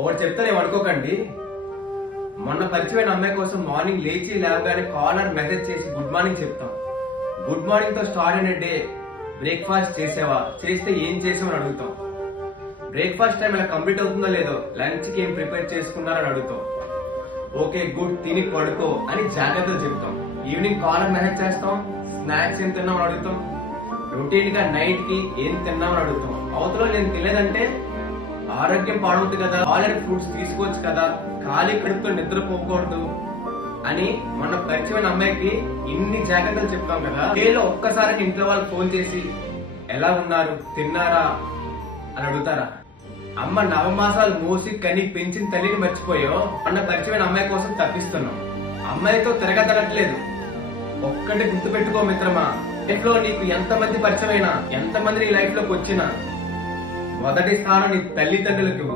ఒకటి చెప్తాను ఏమనుకోకండి. మొన్న పరిచయమైన అమ్మాయి కోసం మార్నింగ్ లేచి లేవగానే కాలర్ మెసేజ్ చేసి గుడ్ మార్నింగ్ చెప్తాం. గుడ్ మార్నింగ్ తో స్టార్ట్ అయిన డే బ్రేక్ఫాస్ట్ చేసావా, చేస్తే ఏం చేసామని అడుగుతాం. బ్రేక్ఫాస్ట్ టైం ఇలా కంప్లీట్ అవుతుందో లేదో, లంచ్ కి ఏం ప్రిపేర్ చేసుకున్నారని అడుగుతాం. ఓకే గుడ్, తిని పడుకో అని జాగ్రత్తలు చెప్తాం. ఈవినింగ్ కాలర్ మెసేజ్ చేస్తాం, స్నాక్స్ ఏం తిన్నామని అడుగుతాం. రొటీన్ గా నైట్ కి ఏం తిన్నామని అడుగుతాం. అవతలో నేను తినలేదంటే ఆరోగ్యం పాడవుతుంది కదా, ఆల్రెడీ ఫ్రూట్స్ తీసుకోవచ్చు కదా, ఖాళీ కడుపుతో నిద్రపోకూడదు అని మొన్న పరిచయమైన అమ్మాయికి ఇన్ని జాగ్రత్తలు చెప్తాం కదా. డేలో ఒక్కసారి ఇంట్లో వాళ్ళకి ఫోన్ చేసి ఎలా ఉన్నారు, తిన్నారా అని అడుగుతారా? అమ్మ నవమాసాలు మోసి కని పెంచిన తల్లిని మర్చిపోయో మొన్న పరిచయమైన అమ్మాయి కోసం తప్పిస్తున్నాం. అమ్మాయితో తిరగదలట్లేదు. ఒక్కటి గుర్తు పెట్టుకో మిత్రమా, లైఫ్ లో నీకు ఎంతమంది పరిచయమైనా, ఎంతమంది నీ లైఫ్ లోకి వచ్చినా మొదటి స్థానం నీ తల్లిదండ్రులకు.